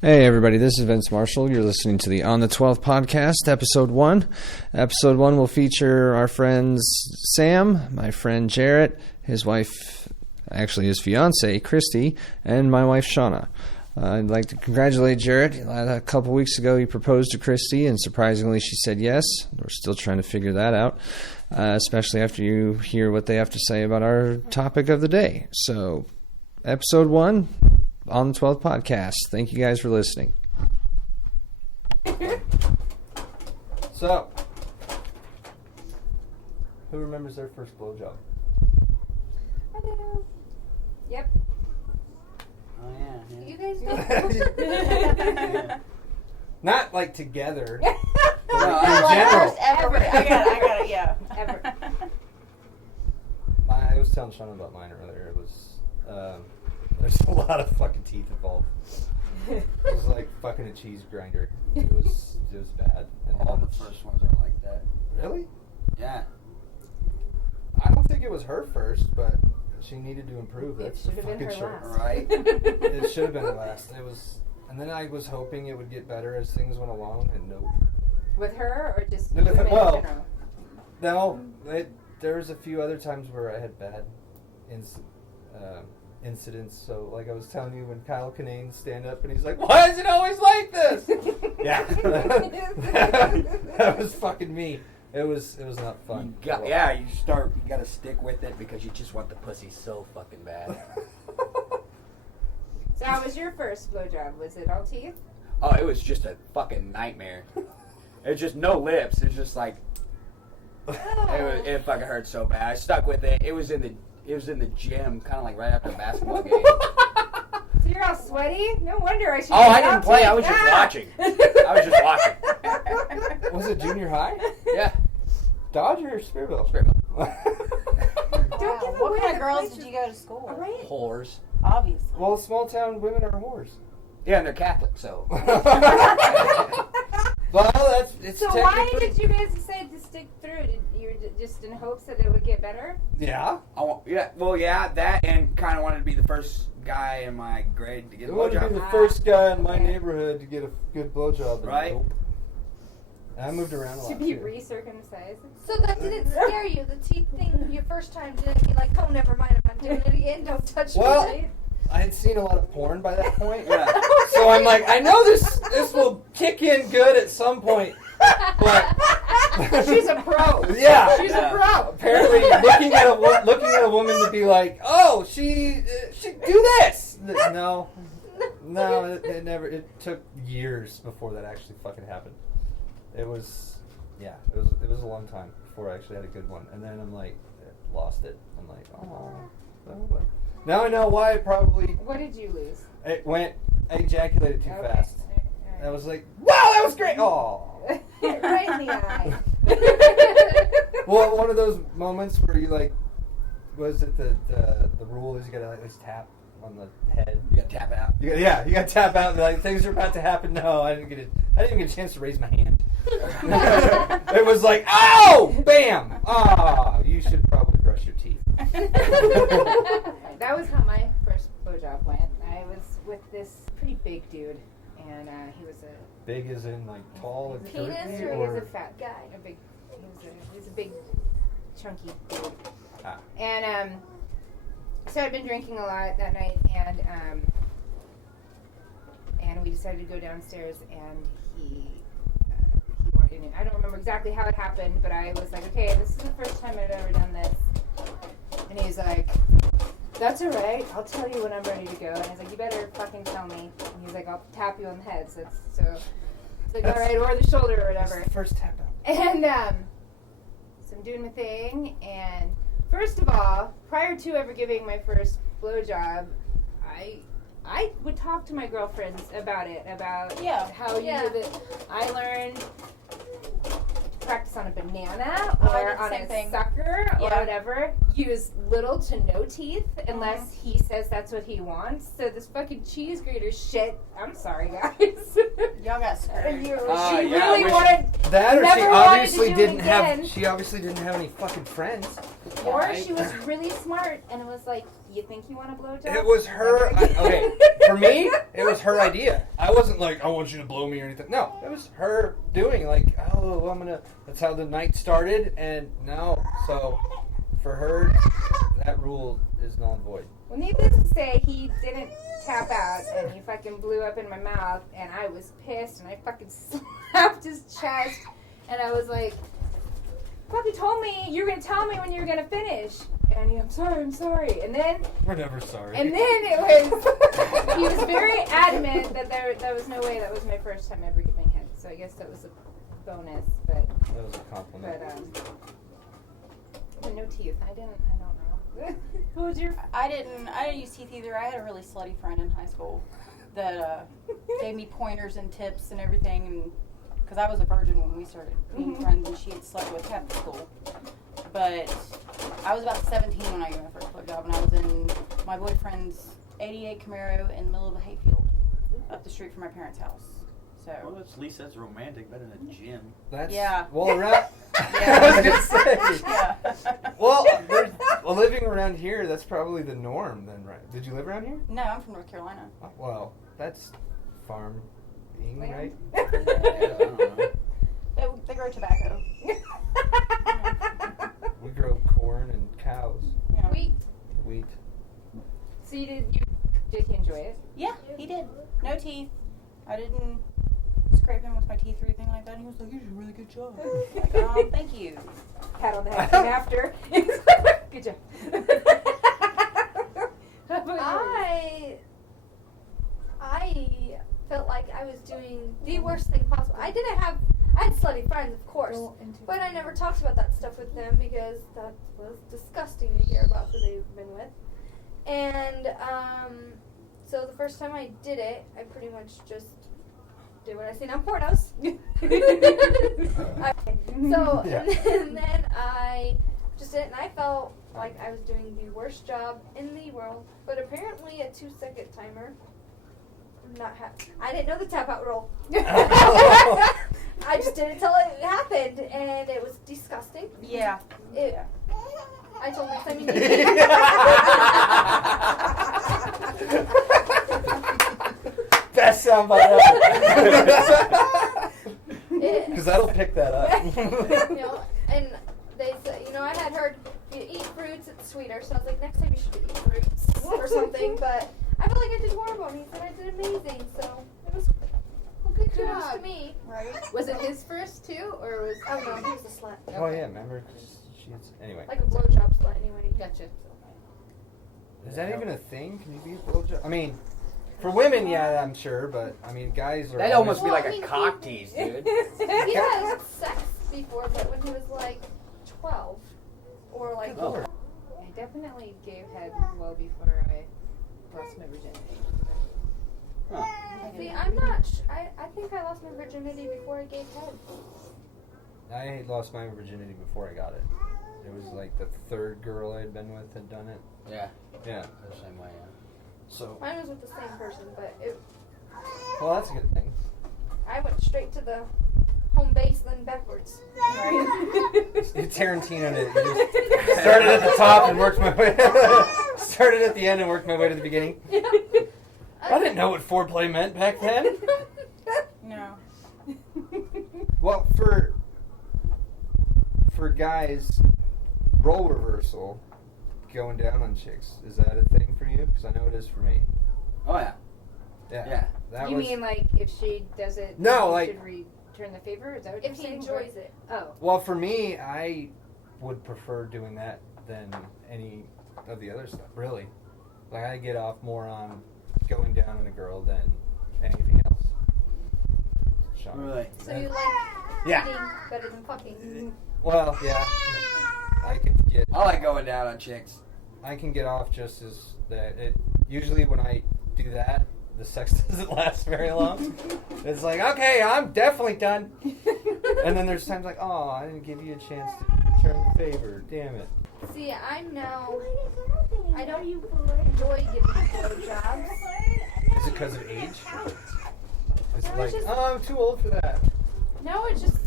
Hey everybody, this is Vince Marshall. You're listening to the On the 12th podcast, episode 1. Episode 1 will feature our friends Sam, my friend Jarrett, his wife, actually his fiancé, Kristi, and my wife Shauna. I'd like to congratulate Jarrett. A couple weeks ago he proposed to Kristi, and surprisingly she said yes. We're still trying to figure that out, especially after you hear what they have to say about our topic of the day. So, episode 1. On the 12th podcast. Thank you guys for listening. So, who remembers their first blowjob? I do. Yep. Oh yeah. You guys don't. Not like together. No, in general. Ever. I got it, yeah. Ever. I was telling Shauna about mine earlier. It was, there's a lot of fucking teeth involved. It was like fucking a cheese grinder. It was bad. And All the first ones are like that. Really? Yeah. I don't think it was her first, but she needed to improve. That's It for should have been fucking her sure. last. Right. It should have been the last. It was, and then I was hoping it would get better as things went along, and nope. With her or just No, with her- women well, in general? No, there was a few other times where I had bad incidents. So, like I was telling you, when Kyle Kinane stand up and he's like, "Why is it always like this?" Yeah, that was fucking me. It was not fun. You gotta stick with it because you just want the pussy so fucking bad. So how was your first blowjob? Was it all teeth? Oh, it was just a fucking nightmare. It was just no lips. It was just like it fucking hurt so bad. I stuck with it. It was in the gym, kind of like right after a basketball game. So you're all sweaty? No wonder I should. Oh, I didn't play. I was just watching. I was just watching. Was it junior high? Yeah. Dodger or Spearville? Spearville. Don't give What away kind the of girls place did you go to school with? Right? Whores. Obviously. Well, small town women are whores. Yeah, and they're Catholic, so. Well, it's So why technically- did you guys decide to stick through? Did you just in hopes that it would get better? Yeah. That and kind of wanted to be the first guy in my grade to get a I wanted to be blowjob. the first guy in my Okay. neighborhood to get a good blowjob. Right. Nope. I moved around a lot. To be too. recircumcised? So that didn't scare you, the teeth thing, your first time didn't be like, oh, never mind, I'm not doing it again, don't touch Well, my teeth. I had seen a lot of porn by that point. Yeah. So I'm like, I know this will kick in good at some point. But She's a pro. yeah. She's a pro. Apparently, looking at a woman to be like, oh, she do this. No, it never. It took years before that actually fucking happened. It was a long time before I actually had a good one, and then I'm like, lost it. I'm like, oh. Well, now I know why. It probably What did you lose? I ejaculated too Okay. fast. All right. I was like, wow, that was great. Oh. Right in the eye. Well, one of those moments where you like, was it the rule is you gotta at least tap on the head. You gotta tap out. You gotta tap out. And like things are about to happen. No, I didn't even get a chance to raise my hand. It was like, oh, bam. Ah, you should probably brush your teeth. That was how my first blowjob went. I was with this pretty big dude, and he was a Big as in like tall and Penis turkey, he or was a fat guy? a big. He was a big, chunky dude. Ah. And so I'd been drinking a lot that night, and we decided to go downstairs, and he wanted in. I don't remember exactly how it happened, but I was like, okay, this is the first time I've ever done this. And he's like, that's all right. I'll tell you when I'm ready to go. And I was like, you better fucking tell me. And he's like, I'll tap you on the head. So it's like, all right, or the shoulder or whatever. That's the first tap out. And so I'm doing my thing, and first of all, prior to ever giving my first blowjob, I would talk to my girlfriends about it, about how you do it. I learned practice on a banana or on a sucker or whatever. Use little to no teeth unless he says that's what he wants. So this fucking cheese grater shit. I'm sorry, guys. Y'all got screwed. She yeah, really which- wanted. That or Never she wanted to obviously do it didn't again. have. She obviously didn't have any fucking friends. Or she was really smart and it was like, you think you want a blowjob? It was her. Okay, for me, it was her idea. I wasn't like, I want you to blow me or anything. No, it was her doing like, oh, I'm gonna. That's how the night started, and no. So, for her, that rule is null and void. Well, needless to say, he didn't tap out, and he fucking blew up in my mouth, and I was pissed, and I fucking slapped his chest, and I was like, fucking told me you were gonna tell me when you were gonna finish. And I'm sorry. And then We're never sorry. And then it was he was very adamant that there was no way that was my first time ever giving head. So I guess that was a bonus, but that was a compliment. But no teeth. I don't know. What was your? I didn't use teeth either. I had a really slutty friend in high school that gave me pointers and tips and everything, and because I was a virgin when we started being friends, and she had slept with half the school. But I was about 17 when I got my first blowjob, and I was in my boyfriend's '88 Camaro in the middle of a hayfield up the street from my parents' house. So. Well, at least that's romantic, better than a gym. That's well around. Yeah. I was gonna say. Yeah. Well, living around here, that's probably the norm then, right? Did you live around here? No, I'm from North Carolina. Oh, well, that's farming, right? Yeah, I don't know. They grow tobacco. We grow corn and cows. Yeah. Wheat. So did he enjoy it? Yeah, he did. No teeth. I didn't scrape him with my teeth or anything like that. And he was like, "You did a really good job." Like, thank you. Pat on the head after. Good job. I felt like I was doing the worst thing possible. I had slutty friends, of course, but I never talked about that stuff with them because that was disgusting to hear about who they've been with. And so the first time I did it, I pretty much just did what I seen on pornos. So and then I just did it, and I felt like I was doing the worst job in the world. But apparently, a 2-second timer. I didn't know the tap out rule. I just did it till it happened, and it was disgusting. Yeah. I told my son, Best soundbite ever. Because that'll pick that up. And they said, I had heard you eat fruits, it's sweeter. So I was like, next time you should eat fruits or something. But I felt like I did horrible, and he said I did amazing. So it was a good job to me. Right? Was it his first too, or was? Oh no, he was a slut. Oh yeah, remember? Anyway. Like a blowjob slut, anyway. Gotcha. Is that even a thing? Can you be a blowjob? I mean, for women, yeah, I'm sure, but I mean, guys are. That'd almost be like a cock tease, dude. He had sex before, but when he was like 12, or like. Oh. I definitely gave head well before I lost my virginity. Huh. See, I'm not. I think I lost my virginity before I gave head. I lost my virginity before I got it. It was like the third girl I had been with had done it. Yeah. Yeah. The same way, yeah. So. Mine was with the same person, but Well, that's a good thing. I went straight to the home base, then backwards. You Tarantino'd it. You just started at the top and worked my way. Started at the end and worked my way to the beginning. I didn't know what foreplay meant back then. No. Well, for guys, role reversal, going down on chicks, is that a thing for you? Because I know it is for me. Oh, yeah. Yeah. That You was, mean like if she does it, No, you like- should return the favor? Is that what If you're he saying? enjoys it. Oh. Well, for me, I would prefer doing that than any of the other stuff, really. Like, I get off more on going down on a girl than anything else. Shauna. Really? So you like Yeah. eating better than fucking. Well, yeah. I like going down on chicks. I can get off just as that. Usually when I do that, the sex doesn't last very long. It's like, okay, I'm definitely done. And then there's times like, oh, I didn't give you a chance to return the favor. Damn it. See, I don't enjoy giving blowjobs. Is it because of age? Is it No, like, it's just- oh, I'm too old for that? No, it's just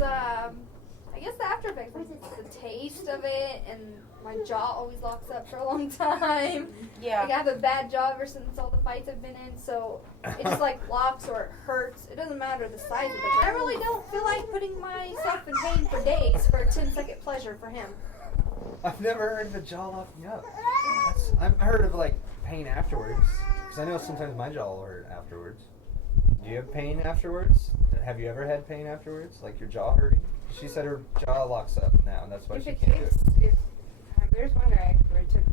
I guess the after effects, like the taste of it, and my jaw always locks up for a long time. Yeah. Like I have a bad jaw ever since all the fights I've been in, so it just like locks or it hurts. It doesn't matter the size of it. I really don't feel like putting myself in pain for days for a 10-second pleasure for him. I've never heard of a jaw locking up. I've heard of like pain afterwards, because I know sometimes my jaw will hurt afterwards. Do you have pain afterwards? Have you ever had pain afterwards? Like your jaw hurting? She said her jaw locks up now, and that's why If she it can't do takes, it. there's one guy where it took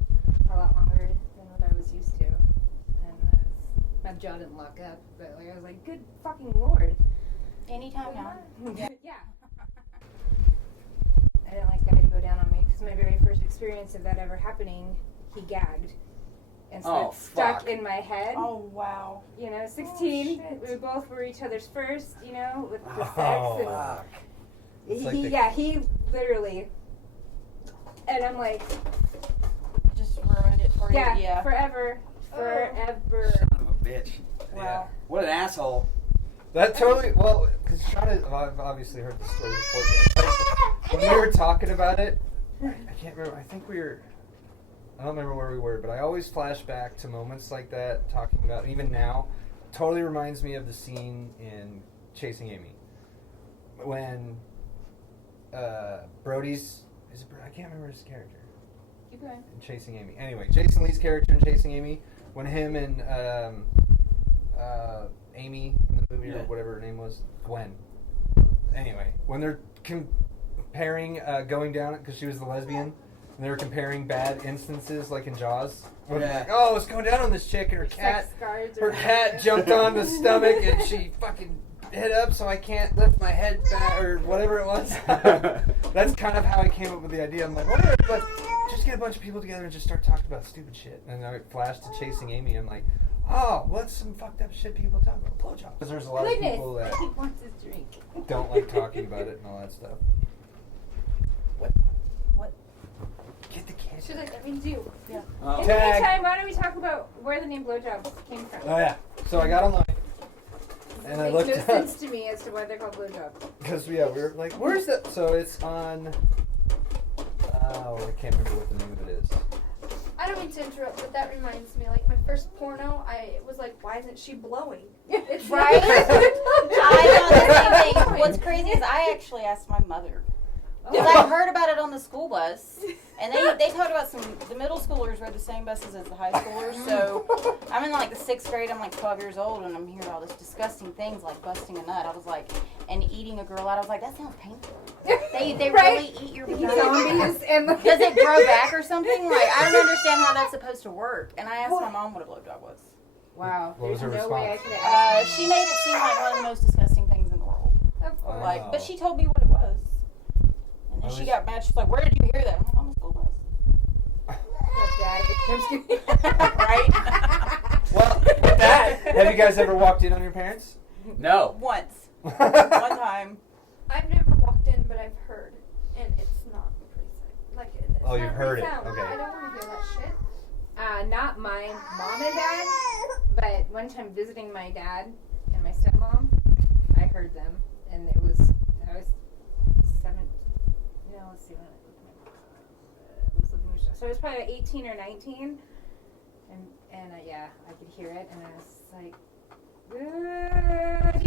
a lot longer than what I was used to, and my jaw didn't lock up, but like I was like, good fucking lord. Anytime now. Yeah. I didn't like the guy to go down on me because my very first experience of that ever happening, he gagged. And so Oh, it stuck fuck. in my head. Oh, wow. You know, 16, we both were each other's first, you know, with the sex. Fuck. It's And like he, the- yeah, he literally, and I'm like, Just ruined it for you. yeah, Yeah. forever. Son of a bitch. Wow. What an asshole. That totally, well, because Shauna, I've obviously heard the story before. Like, when we were talking about it, I can't remember, I don't remember where we were, but I always flash back to moments like that, talking about, even now, totally reminds me of the scene in Chasing Amy. When Brody's, I can't remember his character. Keep going. In Chasing Amy. Anyway, Jason Lee's character in Chasing Amy, when him and Amy in the movie, or whatever her name was, Gwen. Anyway, when they're comparing going down, because she was the lesbian, and they were comparing bad instances, like in Jaws. Where they're like, oh, it's going down on this chick, and her cat jumped on the stomach, and she fucking hit up, so I can't lift my head back, or whatever it was. That's kind of how I came up with the idea. I'm like, whatever, but just get a bunch of people together and just start talking about stupid shit. And I flashed to Chasing Amy. I'm like, oh, what's some fucked up shit people talk about? Blowjobs. Because there's a lot of people that He wants his drink. don't like talking about it and all that stuff. What? Get the kids. She's like, that means you. Yeah. Oh. In the Tag. meantime, why don't we talk about where the name Blowjobs came from? Oh yeah. So I got online and I Makes looked no up sense to me as to why they're called Blowjobs. because we were like, where's that? So it's on. Oh, I can't remember what the name of it is. I don't mean to interrupt, but that reminds me, like my first porno, I was like, why isn't she blowing? It's Right? I know the same thing. What's crazy is I actually asked my mother. Because I heard about it on the school bus. And they talked about the middle schoolers rode the same buses as the high schoolers. So I'm in like the 6th grade, I'm like 12 years old, and I'm hearing all this disgusting things like busting a nut. I was like, and eating a girl out. I was like, that sounds painful. They Right? really eat your vagina. Zombies and Does it grow back or something? Like, I don't understand how that's supposed to work. And I asked my mom what a blowjob was. Wow. What was There's her no way I response? could have asked. She made it seem like one of the most disgusting things in the world. Of course. Like, but she told me what it was. And then At she least- got mad. She's like, where did you hear that? I'm like, on the school bus. I'm just kidding. Right? Well, with that, have you guys ever walked in on your parents? No. Once. One time. I've never walked in, but I've heard, and it's not pretty sight. Like, it's Oh, not you've a heard pretty it. sound. Okay. I don't want to hear that shit. Not my mom and dad, but one time visiting my dad and my stepmom, I heard them, and I was 7. No, let's see when I was looking at so I was probably 18 or 19, and yeah, I could hear it, and I was like, I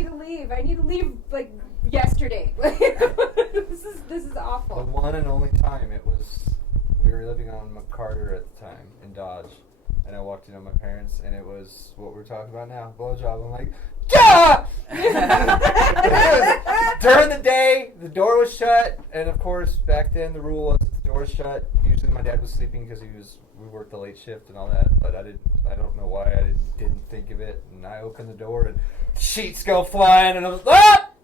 need to leave like yesterday. this is The awful. one and only time it was, we were living on McCarter at the time in Dodge, and I walked in on my parents, and it was what we're talking about now, blowjob. I'm like, yeah! During the day, the door was shut, and of course, back then the rule was if the door was shut. Usually my dad was sleeping because we worked the late shift and all that, but I don't know why I didn't think of it, and I opened the door and sheets go flying, and I was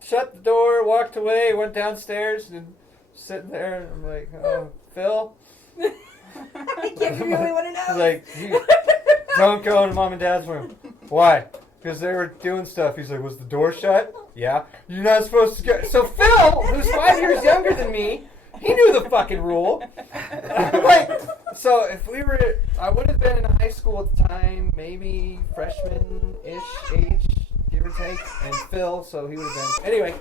shut the door, walked away, went downstairs, and sitting there, and I'm like, oh, Phil? I can't really want to know. I was like, don't go into mom and dad's room. Why? Because they were doing stuff. He's like, was the door shut? Yeah. You're not supposed to go. So Phil, who's 5 years younger than me, he knew the fucking rule. Like, so if we were, I would have been in high school at the time, maybe freshman-ish age, give or take, and Phil, so he would have been. Anyway,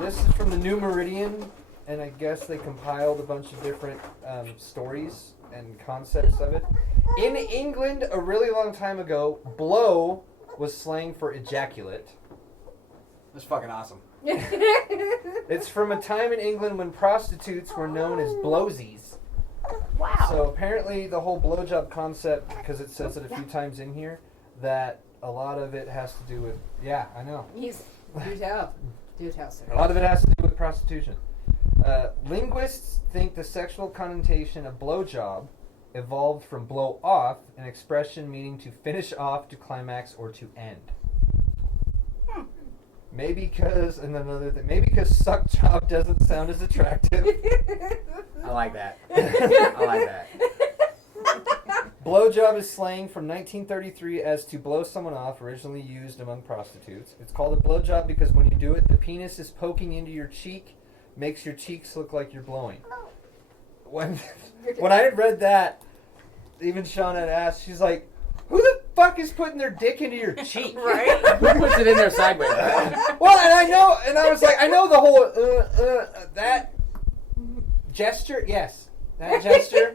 this is from the New Meridian, and I guess they compiled a bunch of different stories and concepts of it. In England, a really long time ago, blow was slang for ejaculate. That's fucking awesome. It's from a time in England when prostitutes were known as blowsies. Wow. So apparently the whole blowjob concept, because it says it a few times in here, that a lot of it has to do with, yeah, I know. Do tell. Do tell, sir. A lot of it has to do with prostitution. Linguists think the sexual connotation of blowjob evolved from blow off, an expression meaning to finish off, to climax, or to end. Maybe because, and another thing, maybe because suck job doesn't sound as attractive. I like that. I like that. Blowjob is slang from 1933 as to blow someone off, originally used among prostitutes. It's called a blowjob because when you do it, the penis is poking into your cheek, makes your cheeks look like you're blowing. When I had read that, even Shauna had asked, she's like, who the fuck is putting their dick into your cheek? Right? Who puts it in there sideways? Well, and I was like, I know the whole, that gesture, yes. That gesture.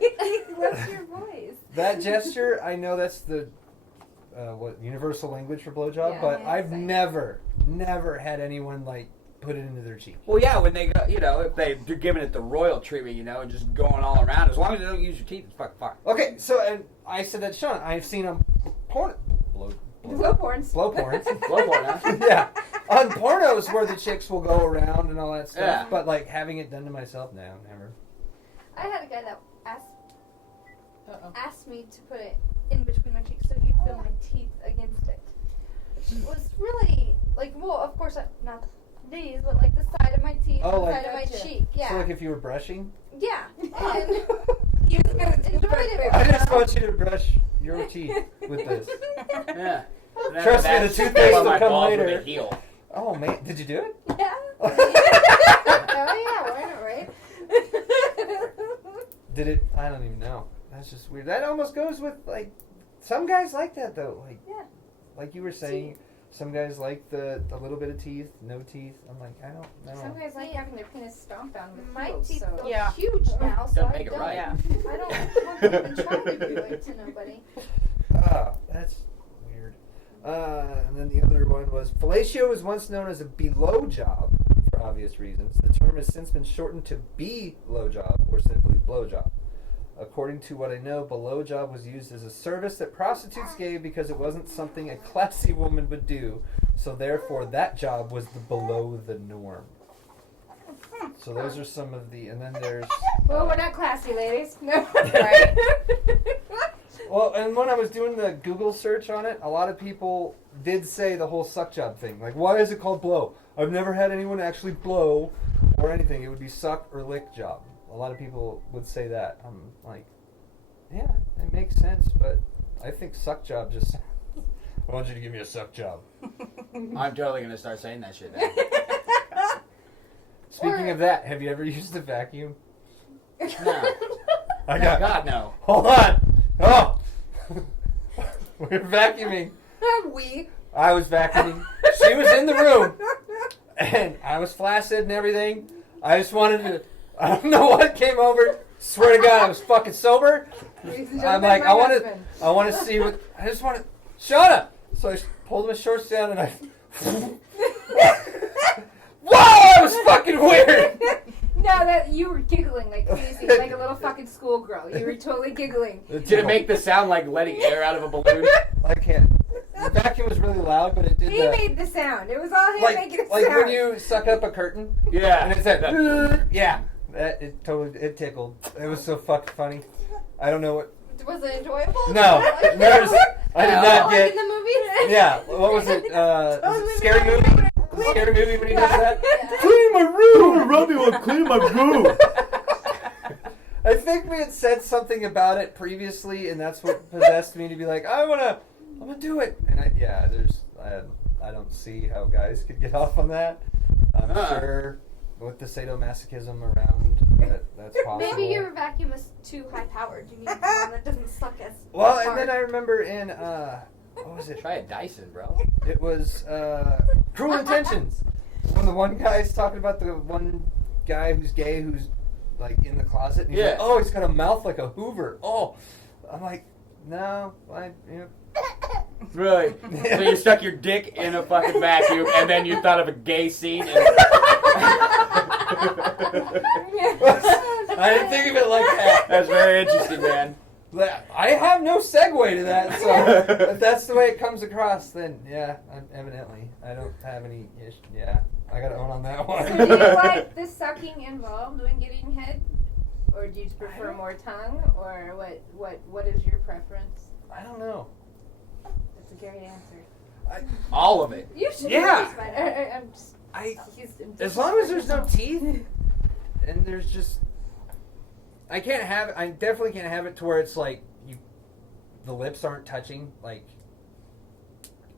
What's your voice? That gesture, I know that's the universal language for blowjob, Yeah, but yeah, I've same. never had anyone like put it into their cheek. Well, yeah, when they go, if they're giving it the royal treatment, and just going all around, as long as they don't use your teeth, it's fucking fine. Okay, so and I said that, Shauna, I've seen on blow porns. blow porns. Blowboard, huh? Yeah, on pornos where the chicks will go around and all that stuff. Yeah. But like having it done to myself, no, never. I had a guy that asked me to put it in between my cheeks so he'd feel my teeth against it. Which was really, like, well, of course, not these, but like the side of my teeth, Oh, the like- side of my Gotcha. cheek. Yeah. So like if you were brushing, Yeah. And You enjoyed it. I just want you to brush your teeth with this. Yeah. Trust me, the toothpaste will my come balls later. with a heel. Oh man, did you do it? Yeah. Oh yeah, why not, right? Did it? I don't even know. That's just weird. That almost goes with like some guys like that though. Like Yeah. like you were saying, some guys like the little bit of teeth, no teeth. I'm like, I don't know. Some guys like having their penis stomped on with My heels, teeth so. feel Yeah. huge now, so Doesn't I make it don't. right. Yeah. I don't want to even try to do it to nobody. That's weird. And then the other one was fellatio was once known as a below job for obvious reasons. The term has since been shortened to below job or simply blowjob. According to what I know, below job was used as a service that prostitutes gave because it wasn't something a classy woman would do. So therefore, that job was the below the norm. So those are some of the, and then there's. Well, we're not classy, ladies. No. Right. Well, and when I was doing the Google search on it, a lot of people did say the whole suck job thing. Like, why is it called blow? I've never had anyone actually blow or anything. It would be suck or lick job. A lot of people would say that. I'm like, yeah, it makes sense, but I think suck job just. I want you to give me a suck job. I'm totally going to start saying that shit now. Speaking of that, have you ever used a vacuum? No. I got. God, no. Hold on. Oh, we're vacuuming. We. I was vacuuming. She was in the room, and I was flaccid and everything. I just wanted to. I don't know what came over. Swear to God, I was fucking sober. I'm like, I want to see what. I just want to. Shauna. So I pulled my shorts down and I. Whoa! That was fucking weird. No, that you were giggling like crazy, like a little fucking schoolgirl. You were totally giggling. Did it make the sound like letting air out of a balloon? I can't. The vacuum was really loud, but it did. He made the sound. It was all him making a like sound. when you suck up a curtain. Yeah. And it said, yeah. It tickled. It was so fucking funny. I don't know what. Was it enjoyable? No, Like, I did not like get. in the movie? Yeah, what was it? Scary movie? Scary movie when he does that? Yeah. Clean my room! Robbie will clean my room! I think we had said something about it previously, and that's what possessed me to be like, I'm gonna do it. And I don't see how guys could get off on that. I'm sure with the sadomasochism around, that's possible. Maybe your vacuum is too high powered. You need one that doesn't suck as Well, hard. and then I remember in, what was it? Try a Dyson, bro. It was Cruel Intentions. When the one guy's talking about the one guy who's gay who's like in the closet. And he's Yeah. like, oh, he's got a mouth like a Hoover. Oh, I'm like, no, Really? So you stuck your dick in a fucking vacuum, and then you thought of a gay scene. And I didn't think of it like that. That's very interesting, man. I have no segue to that, so if that's the way it comes across, then yeah, evidently I don't have any ish. Yeah, I gotta own on that one. So do you like the sucking involved when getting head, or do you prefer more tongue, or what is your preference? I don't know. That's a great answer. All of it. You should. Yeah. I'm just. As long as there's no teeth, and there's just, I definitely can't have it to where it's like the lips aren't touching. Like,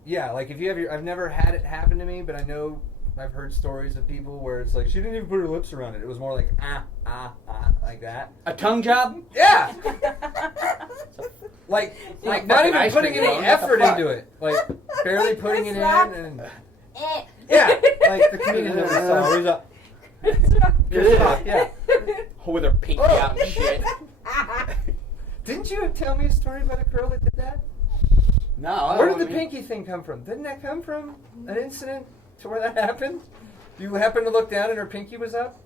yeah, like if you have I've never had it happen to me, but I know I've heard stories of people where it's like she didn't even put her lips around it. It was more like like that. A tongue job? Yeah. like not even ice putting cream any cone. effort What the into it. Like barely putting it in and. Eh. Yeah, like the comedian that we saw. Who's up? Yeah. With her pinky out and shit. Didn't you tell me a story about a girl that did that? No. Where did the pinky thing come from? Didn't that come from an incident to where that happened? You happened to look down and her pinky was up?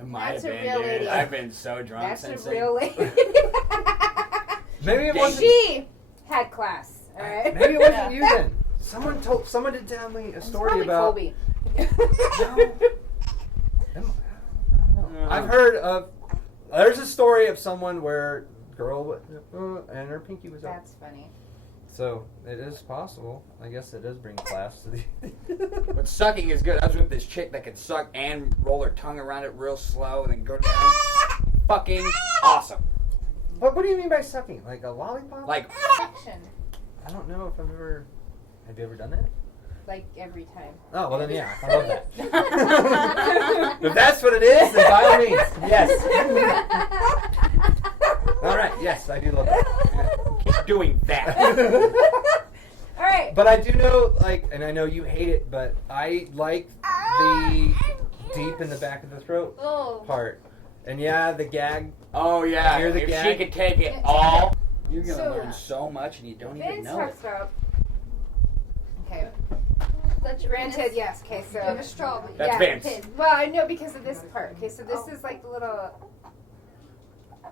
It might That's have a been, real dude. lady. I've been so drunk That's since a then. real lady. Maybe it wasn't. She had class. All right. Maybe it wasn't you then. Someone did tell me a story about. Colby. I've heard of. There's a story of someone where girl and her pinky was up. That's funny. So it is possible. I guess it does bring class to the. But sucking is good. I was with this chick that could suck and roll her tongue around it real slow and then go down. Fucking awesome. But what do you mean by sucking? Like a lollipop? Like, Action. I don't know if I've ever. Have you ever done that? Like every time. Oh, well then yeah, I love that. If that's what it is, then by all means, yes. All right, yes, I do love that. keep doing that. All right. But I do know, like, and I know you hate it, but I like the deep in the back of the throat part. And yeah, the gag. Oh, yeah. Hear the If gag? she could take it all, you're going to So- learn so much and you don't even Vince know talks it. about. Okay. That's your Granted, penis? yes. Okay, so. You have a straw, but That's yeah, Vince. pin. Well, I know because of this part. Okay, so this is like the little.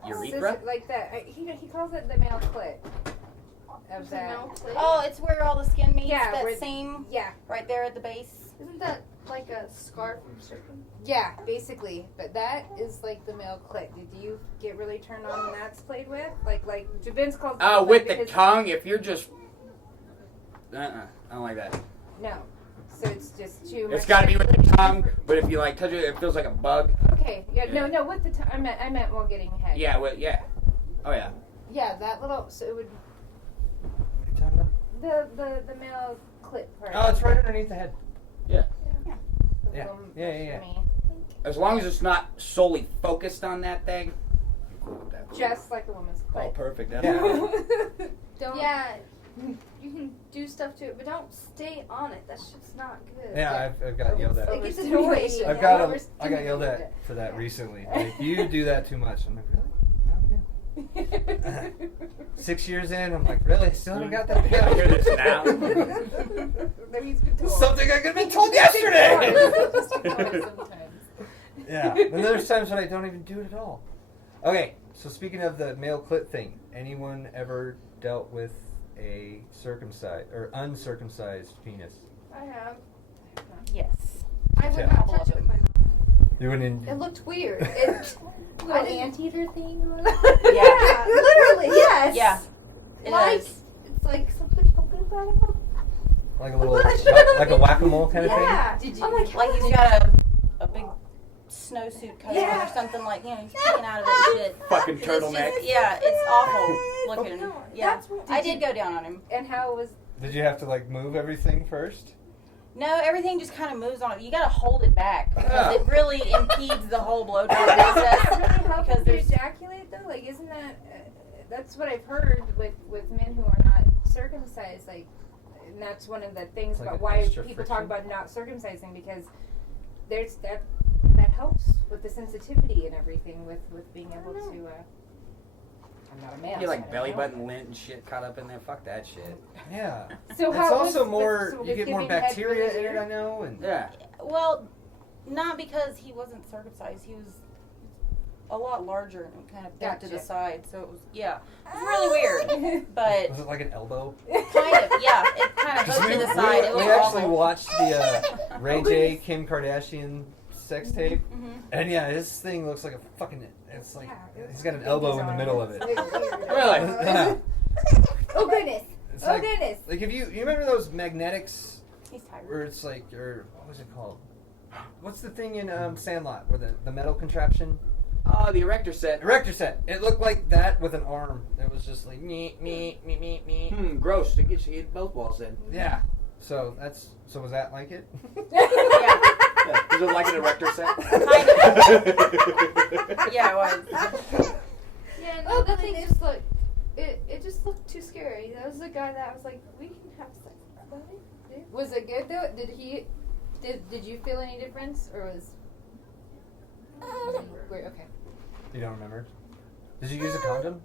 Urethra? Like that. He calls it the male clit. Of Is it that. male clit? Oh, it's where all the skin meets. Yeah, that where- seam Yeah. right there at the base. Isn't that like a scar from surfing? Yeah, basically. But that is like the male clit. Did you get really turned on when that's played with? Like Vince calls it. Oh, like with the his- tongue, if you're just... I don't like that. No. So it's just too much. It's got to be with the tongue, but if you like touch it, it feels like a bug. Okay. Yeah. No. With the tongue. I meant while getting head. Yeah, yeah. Oh, yeah. Yeah. That little. So it would. What are you talking about? The male clit part. Oh, it's right underneath the head. Yeah. The Yeah. little Yeah. shimmy. As long as it's not solely focused on that thing, I'm cool with that. Just like a woman's Oh, clit. perfect. Yeah. Don't. Yeah. You can do stuff to it, but don't stay on it. That shit's not good. Yeah, I've got yelled at. It gets Overstimulation. annoying. I got yelled at for that recently. Like, you do that too much. I'm like, really? No, I do. 6 years in, I'm like, really? Still haven't got that I hear down? this now. That he's been told. Something I could have been told yesterday. Just ignore it sometimes. Yeah, and there's times when I don't even do it at all. Okay, so speaking of the male clit thing, anyone ever dealt with a circumcised or uncircumcised penis? I have. Yes. I would Yeah. not touch it with my mouth. You wouldn't. It looked weird. It, Little anteater thing. yeah, literally, yes. Yeah. It Like, is. it's like something talking about it. Like a little, like a whack-a-mole kind of thing? Yeah. Did you- I'm like, Like how he's did got a big snowsuit coat on Yeah. or something, like, you know, he's peeking out of it and shit. Fucking And it's just- turtleneck. yeah, it's awful looking. No, Yeah. that's what- I did go down on him. And how was? Did you have to like move everything first? No, everything just kind of moves on it. You gotta hold it back because Oh. it really impedes the whole blowjob Does that process. really help Because if you there's ejaculate though? Like, isn't that? That's what I've heard with men who are not circumcised. Like, and that's one of the things Like about an why extra people talk friction? about not circumcising because there's that helps with the sensitivity and everything with being able to. I'm not a man. You so I like don't belly know. button lint and shit caught up in there. Fuck that shit. Yeah. So It's how also was- more. so You get more giving head bacteria really in it, weird? I know, and Yeah. Well, not because he wasn't circumcised. He was a lot larger and kind of bent to the Gotcha. side. So it was, it was really weird. But was it like an elbow? kind of, yeah. It kind of hooked to the side. It was we actually awful. watched the Ray J Kim Kardashian sex tape, and yeah, his thing looks like a fucking. It's like he's got an elbow in the middle of it. Really? Yeah. Oh goodness! It's Oh like, goodness! like if you remember those magnetics, He's tired. where it's like, or what was it called? What's the thing in Sandlot where the metal contraption? Oh, the erector set. Erector set. It looked like that with an arm. It was just like me. Gross. It gets you hit both walls in. Yeah. So was that like it? Yeah. Is it like an erector set? Kind of. Yeah, it was. Yeah, no, that thing just looked. It just looked too scary. That was the guy that was like, we can have sex about it, dude. Was it good though? Did you feel any difference or was? Okay. You don't remember? Did you use a condom?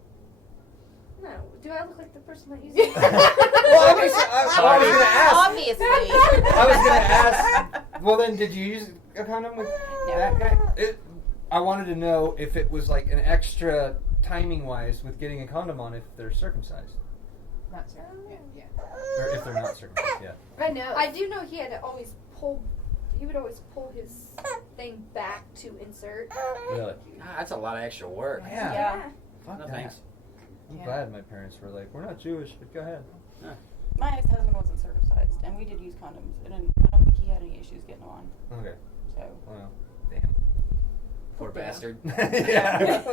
No, do I look like the person that uses it? Well, obviously, I was gonna ask. Obviously. I was gonna ask. Well, then, did you use a condom with that guy? I wanted to know if it was like an extra timing-wise with getting a condom on if they're circumcised, Not sure. Yeah. or if they're not circumcised. Yeah. I know. I do know he had to always pull. He would always pull his thing back to insert. Really? That's a lot of extra work. Yeah. Yeah. Fuck No that. thanks. I'm Yeah. glad my parents were like, "We're not Jewish, but go ahead." My ex-husband wasn't circumcised, and we did use condoms, and I don't think he had any issues getting on. Okay. So. Well, damn. Poor bastard. Yeah.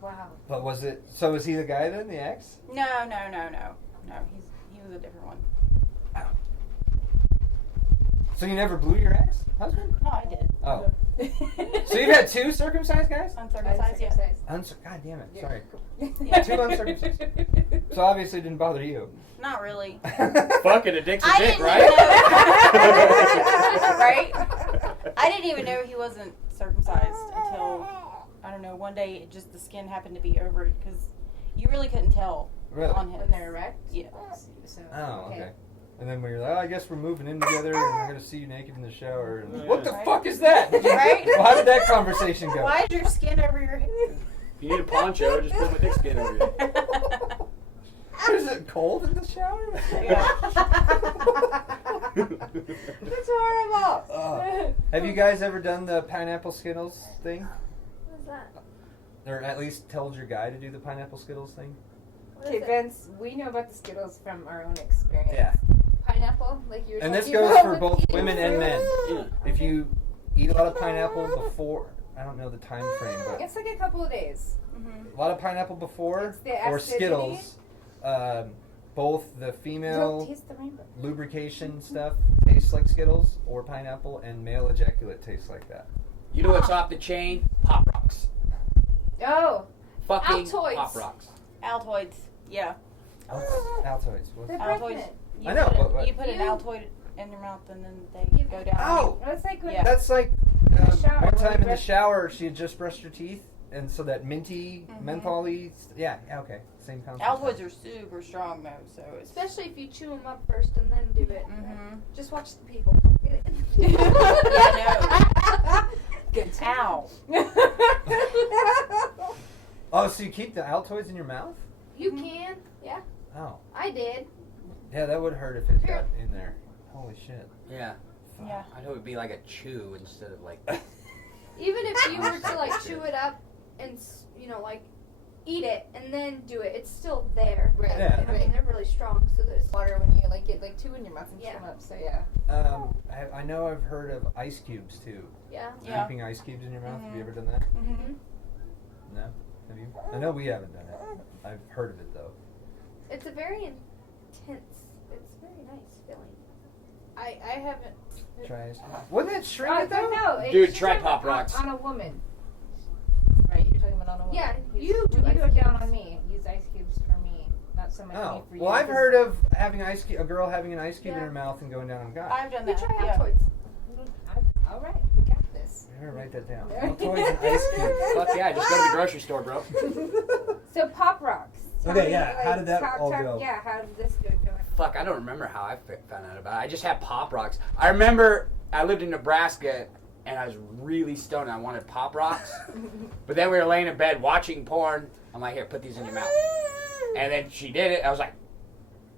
Wow. But was it? So was he the guy then, the ex? No. He was a different one. So you never blew your ex-husband? No, I did. Oh. So you've had two circumcised guys? Uncircumcised, yeah. God damn it! Sorry. Yeah. Two uncircumcised. So obviously it didn't bother you. Not really. Fucking a dick's a I dick, didn't right? know. Right? I didn't even know he wasn't circumcised until, I don't know, one day just the skin happened to be over it because you really couldn't tell Really? on him. When they're erect. Yeah. So, Oh, okay. And then when you're like, oh, I guess we're moving in together and I'm going to see you naked in the shower. And Yeah. what the Right. fuck is that? Right? Well, how did that conversation go? Why is your skin over your head? If you need a poncho, just put my dick skin over you. Is it cold in the shower? That's horrible. Have you guys ever done the pineapple Skittles thing? What is that? Or at least told your guy to do the pineapple Skittles thing? What Okay, is it? Vince, we know about the Skittles from our own experience. Yeah. Pineapple, like you were And this talking goes about for with both eating women and fruit? men. Yeah. If you eat a lot of pineapple before, I don't know the time frame, but It's like a couple of days. Mm-hmm. a lot of pineapple before It's the or acidity. Skittles, both the Don't female taste the rainbow. lubrication stuff tastes like Skittles, or pineapple, and male ejaculate tastes like that. You know what's off the chain? Pop rocks. Oh, Fucking Altoids. pop rocks. Altoids, yeah. Altoids. What's they're that? Altoids. pregnant. You I know, put but- you put an You- Altoid in your mouth and then they You- go down. Ow! Well, it's like when Yeah. That's like the shower, one time in the brush- shower, she had just brushed her teeth, and so that minty, Mhm. mentholy, yeah, okay, same concept. Altoids are super strong though, so it's. Especially if you chew them up first and then do it. Mm-hmm. Just watch the people. Yeah, Good. Ow. Oh, so you keep the Altoids in your mouth? You can, yeah. Oh, I did. yeah, that would hurt if it got in there. Holy shit. Yeah. Yeah. I know it'd be like a chew instead of like. Even if you were to like chew it up and like eat it and then do it, it's still there. Right. Yeah. I mean, they're really strong, so there's. Water when you like get like two in your mouth and chew Yeah. them up. So yeah. I know I've heard of ice cubes too. Yeah. Yeah. Keeping ice cubes in your mouth. Have you Mhm. ever done that? Mm-hmm. No? Have you? I know we haven't done it. I've heard of it though. It's a very intense. It's very nice feeling. I haven't. Try ice cubes. Wouldn't it shrink it though? No, Dude, she's try talking Pop about Rocks. on a woman. Right, you're talking about on a woman. Yeah, Use- you do when you ice do it down cubes. on me. Use ice cubes for me, not so much me Oh, for you. well, I've 'cause- heard of having a girl having an ice cube in Yeah. her mouth and going down on a guy. I've done You that. try Yeah. Altoids. All right. Yes. I'm gonna write that down. No toys and ice cubes. Fuck yeah, just go to the grocery store, bro. So Pop Rocks. Tell Okay, me, yeah, how did that all go? Yeah, how did this go? Fuck, I don't remember how I found out about it. I just had Pop Rocks. I remember I lived in Nebraska and I was really stoned. I wanted Pop Rocks. But then we were laying in bed watching porn. I'm like, here, put these in your mouth. And then she did it. I was like,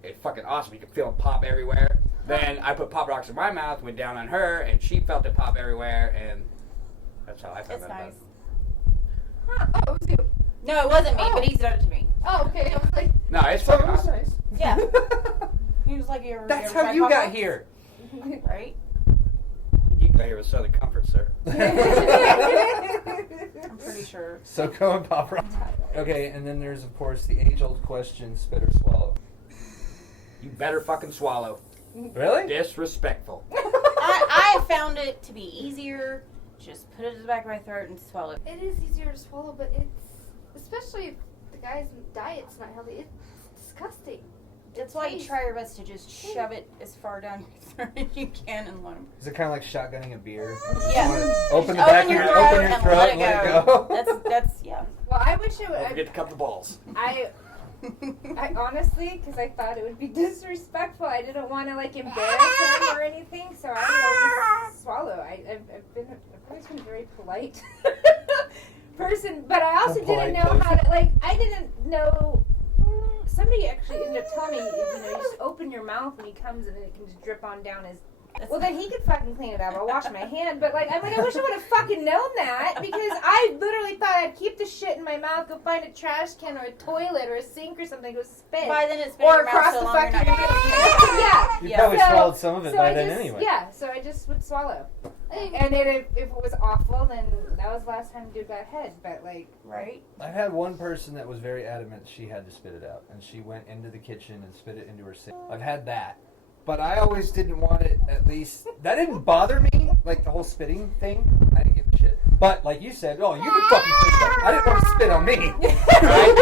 it's fucking awesome. You can feel them pop everywhere. Then I put Pop Rocks in my mouth, went down on her, and she felt it pop everywhere. And that's how I found It's out nice. Huh. Oh, it was you. No, it wasn't me, but he's done it to me. Oh, okay. I was like, No, it's So fucking it was awesome. nice. Yeah. He was like, you ever That's ever how tried you Pop got Rocks? here. Right? You got here with Southern Comfort, sir. I'm pretty sure. So go and Pop Rock. Okay, and then there's of course the age-old question: spit or swallow? You better fucking swallow. Really? Disrespectful. I found it to be easier. Just put it in the back of my throat and swallow it. it is easier to swallow, but it's, especially if the guy's diet's not healthy, it's disgusting. That's why you try your best to just shove it as far down your throat as you can and let him. Is it kind of like shotgunning a beer? Yeah. Open the Just back of your throat open your and throat let and it let it go. go. That's yeah. Well, I wish it would. Don't forget to cup the balls. I honestly, because I thought it would be disrespectful, I didn't want to like embarrass him or anything, so I would always swallow. I've always been a very polite person, but I also didn't know how to, like, I didn't know. Somebody actually ended up telling me, you just open your mouth when he comes and it can just drip on down his. Well, then he could fucking clean it up. I'll wash my hand. But, like, I'm like, I wish I would have fucking known that, because I literally thought I'd keep the shit in my mouth, go find a trash can or a toilet or a sink or something, go spit. By then it's been Or in your mouth across so the long you're fucking not gonna room. Yeah. You Yeah. probably So- swallowed some of it So by I then just, anyway. yeah, so I just would swallow. And then if it was awful, then that was the last time to do a bad head. But, like, Right? I've had one person that was very adamant she had to spit it out, and she went into the kitchen and spit it into her sink. I've had that. But I always didn't want it, at least. That didn't bother me, like the whole spitting thing. I didn't give a shit. But, like you said, oh, you can fucking clean it up. I didn't want to spit on me. Right?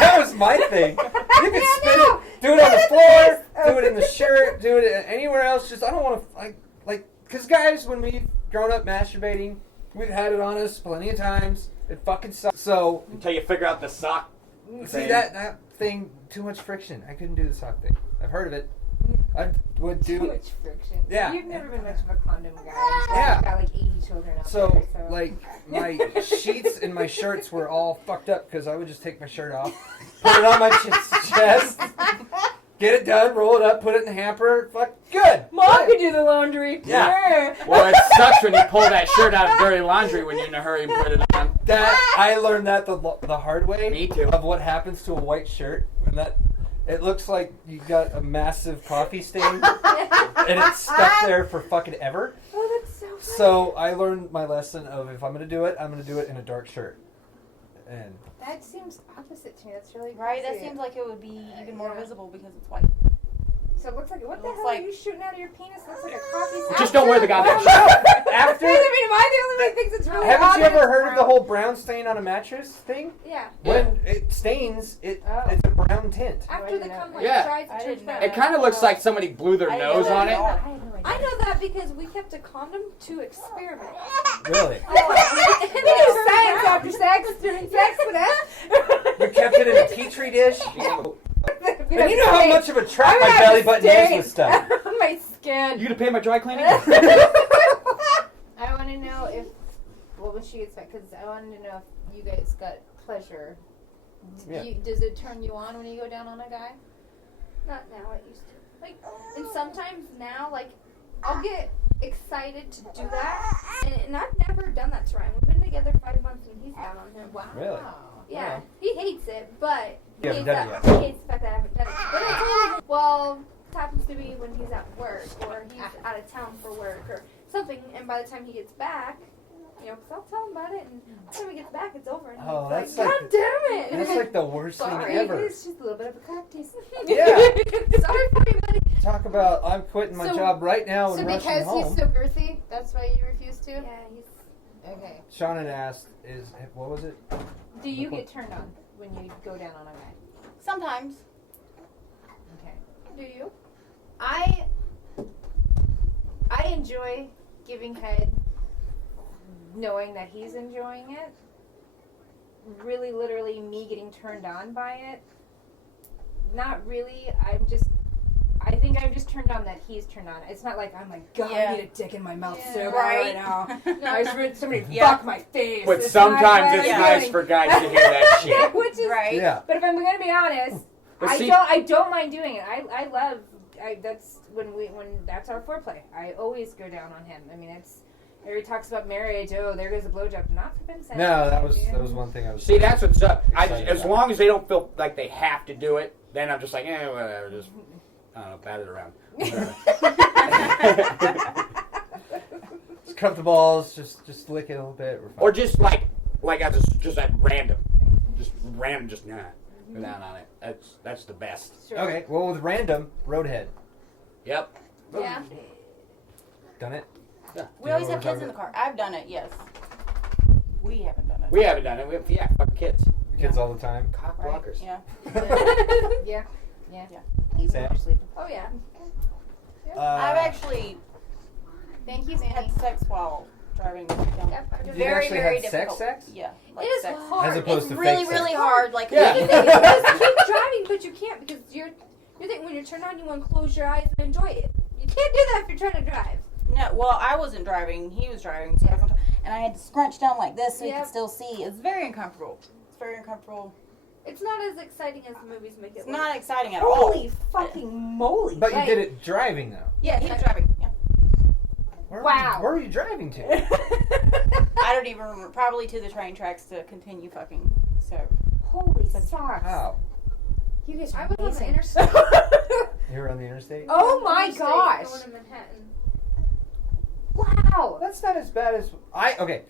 That was my thing. You can spit it, do it on the floor, do it in the shirt, do it anywhere else. Just, I don't want to, like, because guys, when we've grown up masturbating, we've had it on us plenty of times. It fucking sucks. So, Until you figure out the sock. see, that thing, too much friction. I couldn't do the sock thing. I've heard of it. I would too do. much friction. Yeah. You've never been much of a condom guy. Yeah. You've got like 80 children out So, there. So, like, my sheets and my shirts were all fucked up because I would just take my shirt off, put it on my chest, get it done, roll it up, put it in the hamper. Fuck, good. Mom could do the laundry. Yeah. Well, it sucks when you pull that shirt out of dirty laundry when you're in a hurry and put it on. That I learned that the hard way. Me too. Of what happens to a white shirt when that. It looks like you got a massive coffee stain, and it's stuck there for fucking ever. Oh, that's so funny. So I learned my lesson of if I'm gonna do it, I'm gonna do it in a dark shirt. And That seems opposite to me. That's really Right? That crazy. seems like it would be even more Yeah. visible because it's white. So it looks like, what the Looks hell like- are you shooting out of your penis? Looks like a coffee stain. Just don't wear the goddamn shirt. after, I mean, am I the only one who thinks it's really haven't odd you that ever it's heard of the brown? whole brown stain on a mattress thing? Yeah. When it stains, it's a brown tint. After the cum like Yeah. dries, I it turns didn't know brown. It kind of looks like somebody blew their I didn't nose know on that it. at all. I had no idea. I know that because we kept a condom to experiment. Really? We do science after sex, during sex, with us. You kept it in a petri dish. And you know how much of a trap I'm my gonna belly have button is stains with stuff. on my skin. You gonna pay my dry cleaning? I want to know if, well, when she gets back, because I wanted to know if you guys got pleasure. Yeah. Does it turn you on when you go down on a guy? Not now, it used to. Like, and sometimes now, like, I'll get excited to do that, and I've never done that to Ryan. We've been together 5 months, and he's down on him. Wow. Really? Yeah, he hates it, but he You hates, haven't done that, it yet. he hates the fact that I haven't done it. But I told him, well, it happens to be when he's at work, or he's out of town for work, or something, and by the time he gets back, you know, because I'll tell him about it, and by the time he gets back, it's over, and Oh, he's that's like, like God damn it! That's like the worst thing Sorry. ever. It's just a little bit of a cactus. Yeah. Sorry for you, buddy. Talk about I'm quitting my So- job right now So and rushing because home. he's so girthy, that's why you refuse to? Yeah, he's... Okay. Shauna asked, what was it? Do you get turned on when you go down on a guy? Sometimes. Okay. Do you? I enjoy giving head knowing that he's enjoying it. Really, literally, me getting turned on by it. Not really. I think I'm just turned on that he's turned on. It's not like I'm like, God, I need a dick in my mouth so bad right now. I just heard somebody fuck my face. But It's sometimes not it's nice for guys to hear that shit. Which is Right. Yeah. But if I'm going to be honest, But see- I don't mind doing it. I love. That's when that's our foreplay. I always go down on him. I mean, it's. Everybody talks about marriage. Oh, there goes a blowjob. Not for Vincent. No, that was one thing I was. See, that's what's up. As about. long as they don't feel like they have to do it, then I'm just like, whatever. Just, I don't know, bat it around. Just cut the balls. Just lick it a little bit. We're fine. Or just like just at random. Just nah. Go down on it. That's the best. Sure. Okay. Well, with random, roadhead. Yep. Yeah. Done it. We always have kids in the car. I've done it, yes. We haven't done it. We haven't done it. Fucking kids. Kids all the time. Cock Right? blockers. Yeah. Yeah. Even Sam? when we're sleeping. Oh yeah. I've actually Thank you, had Sandy. sex while driving. Yep. I've done Very, actually very had difficult. sex? Yeah. It is sex. hard. As opposed It's to really, fake sex. really hard. Like, Yeah. You think you just keep driving, but you can't because you're thinking when you're turned on, you want to close your eyes and enjoy it. You can't do that if you're trying to drive. no, well, I wasn't driving. He was driving. So I was and I had to scrunch down like this so you Yep. could still see. It's very uncomfortable. It's very uncomfortable. It's not as exciting as the movies make it It's look. not exciting at all. Holy fucking moly! But you Right. did it driving though. Yeah, he was driving. Yeah. Wow. Where were you driving to? I don't even remember. Probably to the train tracks to continue fucking. So. Holy socks! Wow. You guys I are was on the amazing. interstate. You were on the interstate. Oh my Interstate gosh! Going to Manhattan. Wow. That's not as bad as okay.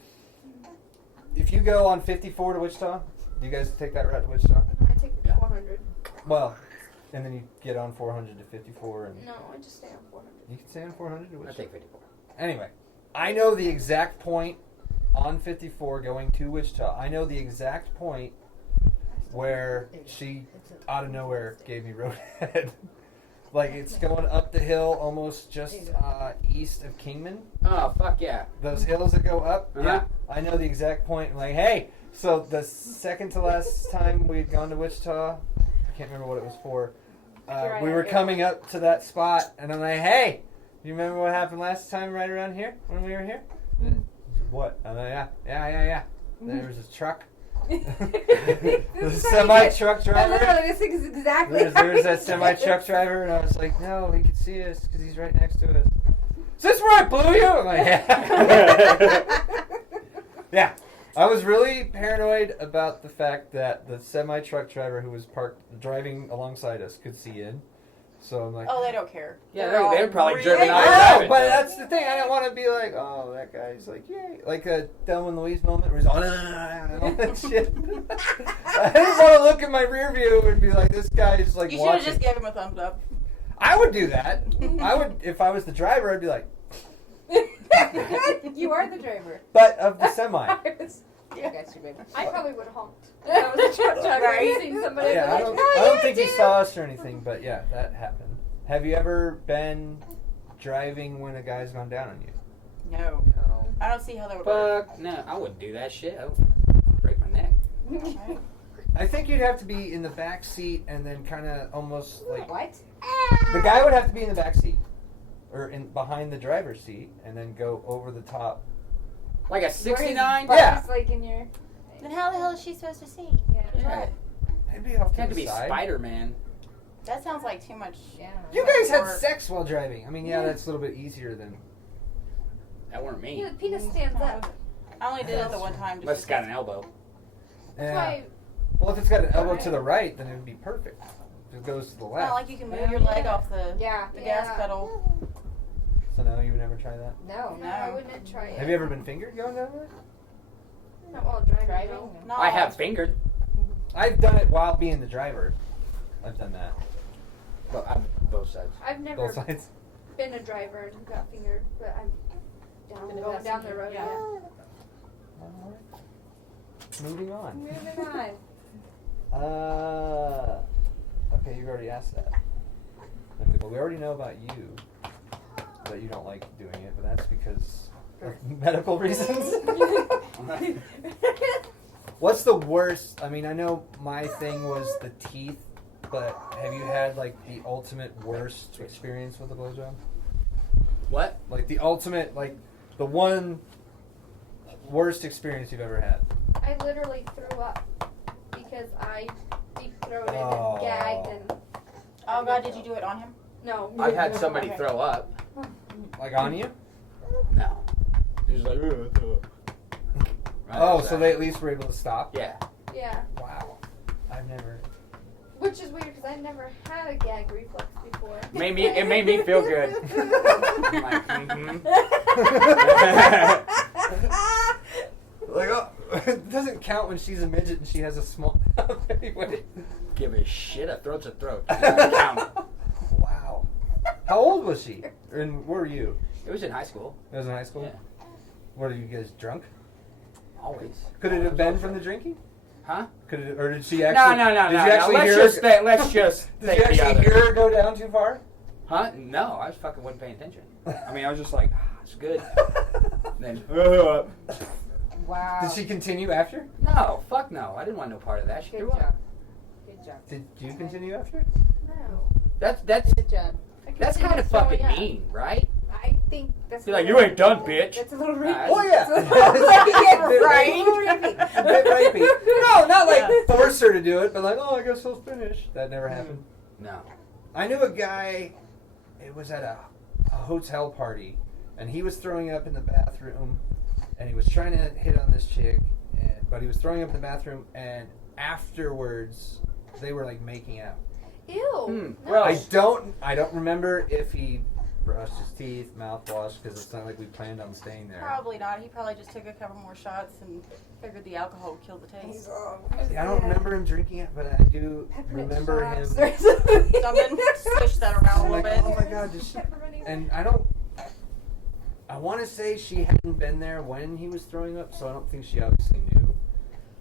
If you go on 54 to Wichita, do you guys take that route to Wichita? I take 400. Well, and then you get on 400 to 54, and No, I just stay on 400. you can stay on 400 to I Wichita. take 54. Anyway, I know the exact point on 54 going to Wichita. I know the exact point where she, out of nowhere, gave me roadhead. Like, it's going up the hill almost just east of Kingman. Oh, fuck yeah. Those hills that go up. Uh-huh. Yeah, I know the exact point. I'm like, hey, so the second to last time we'd gone to Wichita, I can't remember what it was for. We were coming up to that spot, and I'm like, hey, you remember what happened last time right around here when we were here? What? I'm like, yeah. There was a truck. There's a semi-truck driver. Literally, this is exactly. There was that semi-truck driver, and I was like, no, he could see us because he's right next to us. Is this where I blew you? I'm like, yeah. Yeah. I was really paranoid about the fact that the semi-truck driver who was driving alongside us could see in. So I'm like, Oh, they don't care. Yeah, They're all they're probably really driven out I of know, driving. but that's the thing. I don't want to be like, oh, that guy's like, yay. Like a Thelma and Louise moment where he's all that shit. I didn't want to look at my rear view and be like, this guy's like You should have watching. just gave him a thumbs up. I would do that. I would, if I was the driver, I'd be like, You are the driver. but of the semi. I got you, baby. I probably would have honked. If I was a truck driver Right. seeing somebody. Yeah, I'd I be like, don't think he saw us or anything, but yeah, that happened. Have you ever been driving when a guy's gone down on you? No. No. I don't see how that would work. Fuck, no, I wouldn't do that shit. I would break my neck. Right. I think you'd have to be in the back seat and then kind of almost like What? the guy would have to be in the back seat or in behind the driver's seat and then go over the top. Like a 69? Yeah. Like in your. Then how the hell is she supposed to see? Yeah. Yeah. Maybe off It to had to the be side. Spider-Man. That sounds like too much. Yeah. You guys had Or- sex while driving. I mean, yeah, that's a little bit easier than. That weren't me. Yeah, the penis stands up. I only did it the one time. Unless it's got an elbow. That's Yeah. why. Well, if it's got an elbow to the right, then it would be perfect. If it goes to the left. Not like you can move your leg off the Yeah. gas pedal. So no, you would never try that. No. No, I wouldn't try it. Have you ever been fingered going down there? Not while driving. Driving? no. No, I have fingered. I've done it while being the driver. I've done that. But I'm both sides. I've never Both sides. been a driver and got fingered, but I'm going down the road. Yeah. Alright. Moving on. Moving on. Okay, you've already asked that. And we already know about you that you don't like doing it, but that's because medical reasons. What's the worst? I mean, I know my thing was the teeth, but have you had like the ultimate worst experience with a blowjob? What? Like the ultimate, like the one worst experience you've ever had? I literally threw up because I deep-throated and gagged and... Oh, God, did you do it on him? No. I've had somebody Okay. throw up. Like on you? No. He was like, ugh, throw up. Right Oh, outside. so they at least were able to stop? Yeah. Yeah. Wow. I've never... Which is weird because I never had a gag reflex before. It made me feel good. I'm like, Like, oh, it doesn't count when she's a midget and she has a small mouth anyway. Give a shit. A throat's a throat. It doesn't count. Wow. How old was she? And where were you? It was in high school. It was in high school? Yeah. What, are you guys drunk? Always. Could it have been from the drinking? Huh? Could it, or did she actually... No. Did you actually Let's hear just her, stay, let's just Did take you the actually other. hear her go down too far? Huh? No, I just fucking wasn't paying attention. I mean, I was just like, it's good. And then, Wow. Did she continue after? no, fuck no. I didn't want no part of that. She Good threw job. up. Good job. Did you continue after? No. That's Good job. that's kind of fucking mean, right? I think that's. You're like, you ain't done, bitch. That's a little Nah, rapey. Oh, yeah. That's a little rapey, Right. A bit rapey. No, not like force her to do it, but like, oh, I guess I'll finish. That never happened. No. I knew a guy, it was at a hotel party, and he was throwing up in the bathroom, and he was trying to hit on this chick, but he was throwing up in the bathroom, and afterwards, they were like making out. Ew. No. Well, I don't remember if he brushed his teeth, mouthwash, because it's not like we planned on staying there. Probably not. He probably just took a couple more shots and figured the alcohol would kill the taste. See, I don't remember him drinking it, but I do remember him. Something. Swish that around a I'm little like, bit. oh my god, did she? Pepperoni. And I want to say she hadn't been there when he was throwing up, so I don't think she obviously knew.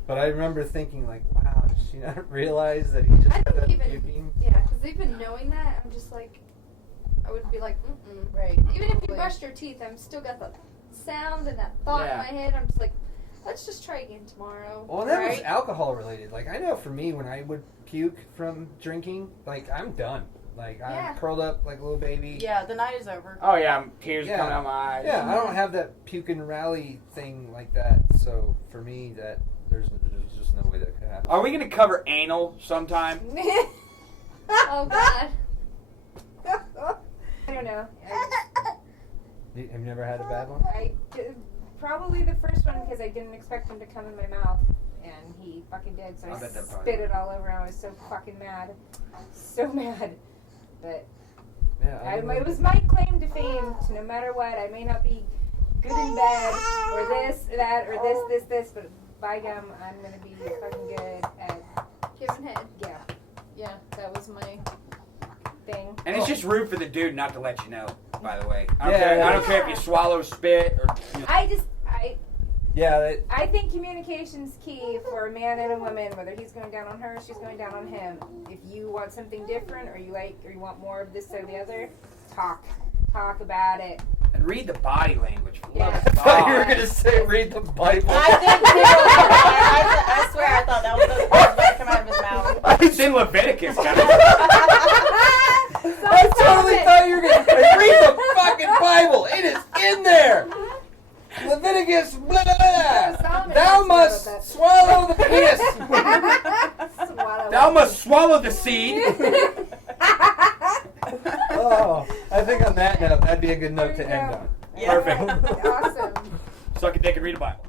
But I remember thinking, like, wow, did she not realize that he just I had that think puking? Yeah, because even knowing that, I'm just like, I would be like, Right. Even if you brushed your teeth, I'm still got the sound and that thought in Yeah. my head. I'm just like, let's just try again tomorrow. Well, that was right? alcohol related. Like, I know for me, when I would puke from drinking, like, I'm done. Like, Yeah. I'm curled up like a little baby. Yeah, the night is over. Oh yeah, tears Yeah. coming out my eyes. Yeah, I don't have that puke and rally thing like that. So for me, there's just no way that could happen. Are we gonna cover anal sometime? Oh God. I don't know. Have you never had a bad one? Probably the first one because I didn't expect him to come in my mouth, and he fucking did. So I I bet that probably- spit it all over. I was so fucking mad, so mad. But Yeah, it was my claim to fame. To no matter what, I may not be good in bed, or this, that, or this, but by gum, I'm gonna be fucking good at Giving head. yeah. That was my thing. And it's just rude for the dude not to let you know. By the way, I Yeah, don't care if you swallow spit or. You know. Yeah, I think communication's key for a man and a woman, whether he's going down on her, she's going down on him. If you want something different, or you want more of this or the other, talk about it. And read the body language. For love Yeah. of I thought you were God. gonna say read the Bible. I did too. I swear I thought that was the words that come out of his mouth. It's in Leviticus, guys. I totally thought you were gonna say read the fucking Bible. It is in there. Leviticus, blah, blah, blah. Solomon Thou talks must about that. swallow the penis. Thou must swallow the seed. Oh, I think on that note, that'd be a good note to There you end go. on. Yeah. Perfect. Awesome. Suck a dick and read a Bible.